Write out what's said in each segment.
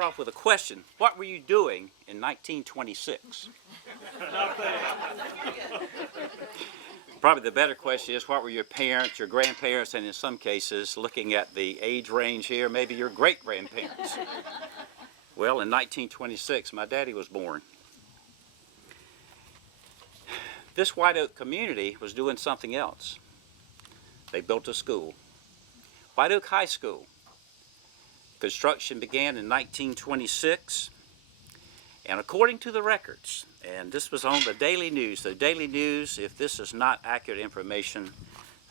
start off with a question. What were you doing in 1926? Probably the better question is, what were your parents, your grandparents, and in some cases, looking at the age range here, maybe your great-grandparents? Well, in 1926, my daddy was born. This White Oak community was doing something else. They built a school, White Oak High School. Construction began in 1926, and according to the records, and this was on the Daily News. The Daily News, if this is not accurate information,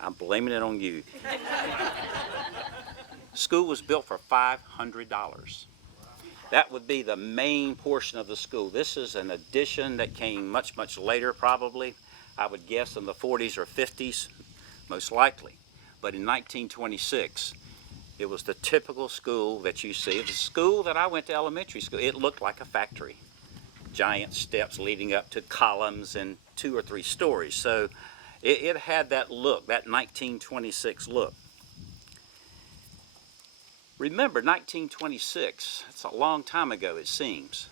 I'm blaming it on you. School was built for $500. That would be the main portion of the school. This is an addition that came much, much later, probably. I would guess in the 40s or 50s, most likely. But in 1926, it was the typical school that you see. The school that I went to elementary school, it looked like a factory. Giant steps leading up to columns and 2 or 3 stories. So it had that look, that 1926 look. Remember, 1926, it's a long time ago, it seems.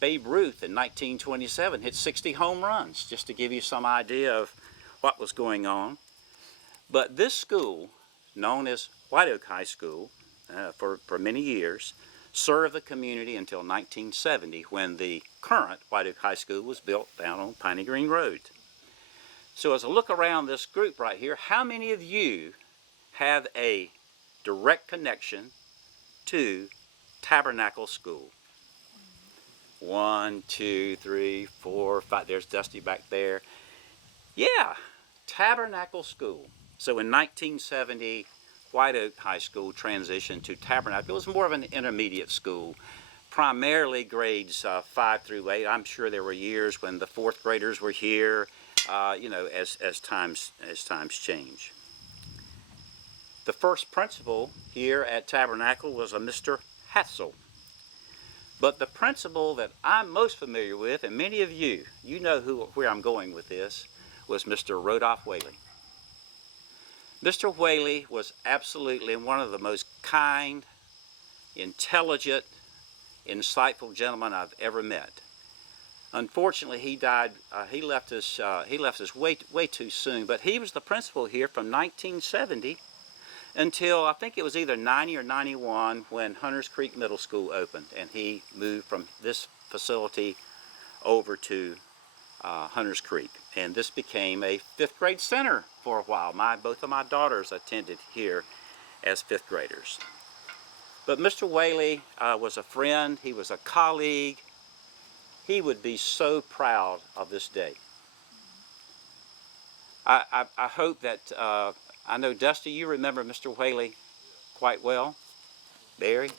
Babe Ruth in 1927 hit 60 home runs, just to give you some idea of what was going on. But this school, known as White Oak High School, for many years, served the community until 1970, when the current White Oak High School was built down on Piney Green Road. So as I look around this group right here, how many of you have a direct connection to Tabernacle School? 1, 2, 3, 4, 5. There's Dusty back there. Yeah, Tabernacle School. So in 1970, White Oak High School transitioned to Tabernacle. It was more of an intermediate school, primarily grades 5 through 8. I'm sure there were years when the 4th graders were here, as times change. The first principal here at Tabernacle was a Mr. Hatzel. But the principal that I'm most familiar with, and many of you know where I'm going with this, was Mr. Rodolph Whaley. Mr. Whaley was absolutely one of the most kind, intelligent, insightful gentlemen I've ever met. Unfortunately, he died. He left us way too soon. But he was the principal here from 1970 until I think it was either 90 or 91 when Hunters Creek Middle School opened, and he moved from this facility over to Hunters Creek, and this became a 5th grade center for a while. Both of my daughters attended here as 5th graders. But Mr. Whaley was a friend. He was a colleague. He would be so proud of this day. I hope that, I know Dusty, you remember Mr. Whaley quite well. Barry.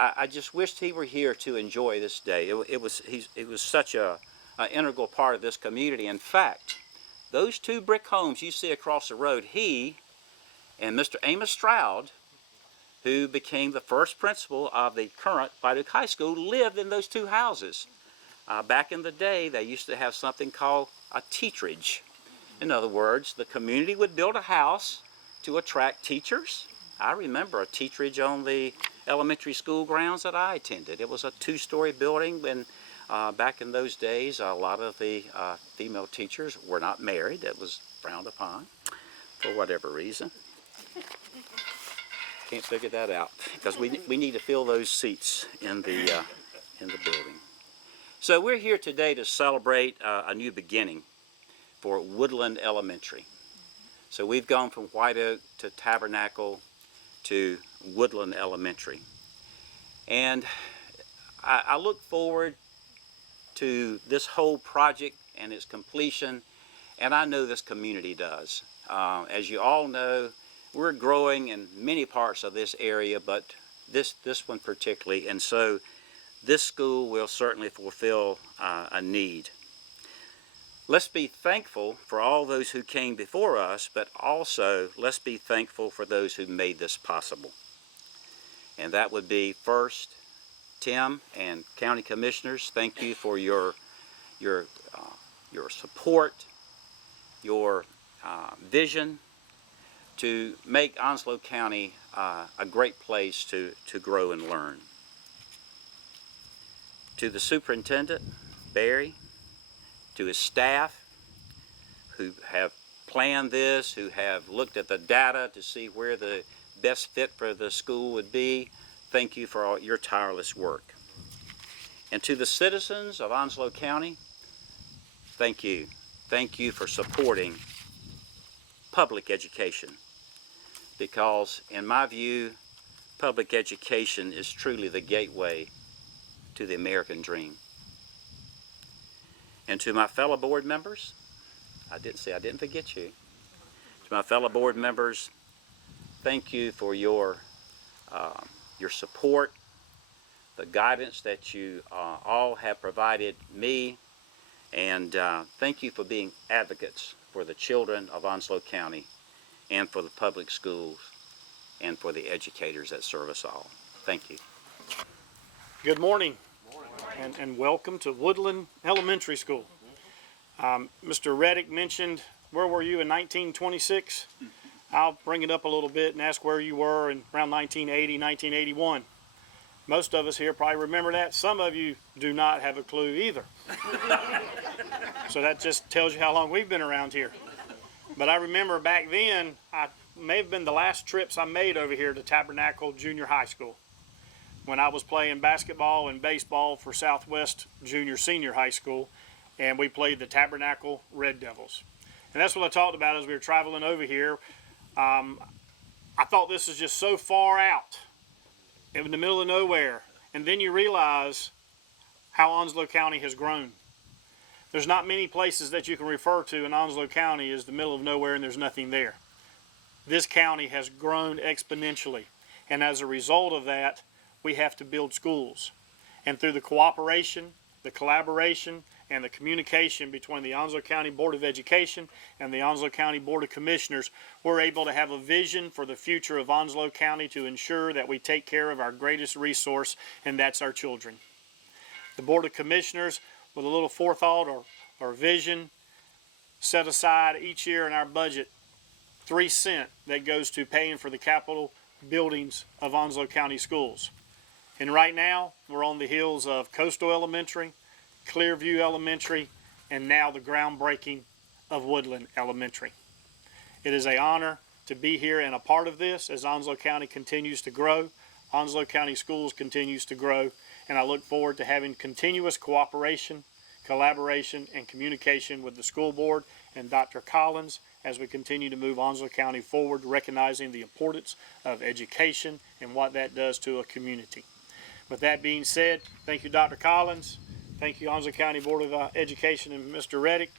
I just wished he were here to enjoy this day. It was such an integral part of this community. In fact, those 2 brick homes you see across the road, he and Mr. Amos Stroud, who became the first principal of the current White Oak High School, lived in those 2 houses. Back in the day, they used to have something called a teacherage. In other words, the community would build a house to attract teachers. I remember a teacherage on the elementary school grounds that I attended. It was a 2-story building, and back in those days, a lot of the female teachers were not married. That was frowned upon for whatever reason. Can't figure that out, because we need to fill those seats in the building. So we're here today to celebrate a new beginning for Woodland Elementary. So we've gone from White Oak to Tabernacle to Woodland Elementary. And I look forward to this whole project and its completion, and I know this community does. As you all know, we're growing in many parts of this area, but this one particularly, and so this school will certainly fulfill a need. Let's be thankful for all those who came before us, but also let's be thankful for those who made this possible. And that would be first Tim and County Commissioners. Thank you for your support, your vision. to make Onslow County a great place to grow and learn. To the superintendent, Barry, to his staff who have planned this, who have looked at the data to see where the best fit for the school would be, thank you for all your tireless work. And to the citizens of Onslow County, thank you. Thank you for supporting public education, because in my view, public education is truly the gateway to the American dream. And to my fellow board members, I didn't forget you. To my fellow board members, thank you for your support, the guidance that you all have provided me, and thank you for being advocates for the children of Onslow County and for the public schools and for the educators that serve us all. Thank you. Good morning, and welcome to Woodland Elementary School. Mr. Reddick mentioned, where were you in 1926? I'll bring it up a little bit and ask where you were in around 1980, 1981. Most of us here probably remember that. Some of you do not have a clue either. So that just tells you how long we've been around here. But I remember back then, I may have been the last trips I made over here to Tabernacle Junior High School when I was playing basketball and baseball for Southwest Junior Senior High School, and we played the Tabernacle Red Devils. And that's what I talked about as we were traveling over here. I thought this is just so far out in the middle of nowhere, and then you realize how Onslow County has grown. There's not many places that you can refer to in Onslow County as the middle of nowhere and there's nothing there. This county has grown exponentially, and as a result of that, we have to build schools. And through the cooperation, the collaboration, and the communication between the Onslow County Board of Education and the Onslow County Board of Commissioners, we're able to have a vision for the future of Onslow County to ensure that we take care of our greatest resource, and that's our children. The Board of Commissioners, with a little forethought or vision, set aside each year in our budget 3 cents that goes to paying for the capital buildings of Onslow County schools. And right now, we're on the heels of Coastal Elementary, Clearview Elementary, and now the groundbreaking of Woodland Elementary. It is an honor to be here and a part of this as Onslow County continues to grow. Onslow County Schools continues to grow, and I look forward to having continuous cooperation, collaboration, and communication with the school board and Dr. Collins as we continue to move Onslow County forward, recognizing the importance of education and what that does to a community. With that being said, thank you, Dr. Collins. Thank you, Onslow County Board of Education and Mr. Reddick,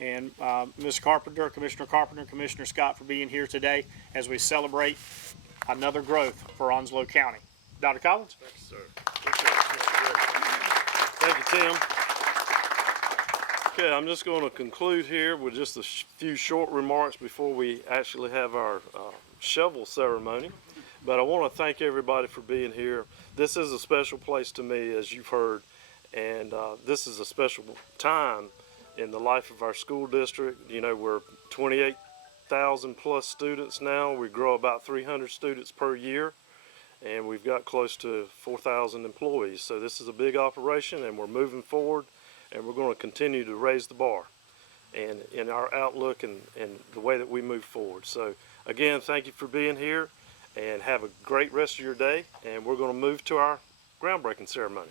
and Ms. Carpenter, Commissioner Scott, for being here today as we celebrate another growth for Onslow County. Dr. Collins? Thank you, sir. Thank you, Tim. Okay, I'm just going to conclude here with just a few short remarks before we actually have our shovel ceremony. But I want to thank everybody for being here. This is a special place to me, as you've heard, and this is a special time in the life of our school district. You know, we're 28,000 plus students now. We grow about 300 students per year, and we've got close to 4,000 employees. So this is a big operation, and we're moving forward, and we're going to continue to raise the bar and in our outlook and the way that we move forward. So again, thank you for being here, and have a great rest of your day, and we're going to move to our groundbreaking ceremony.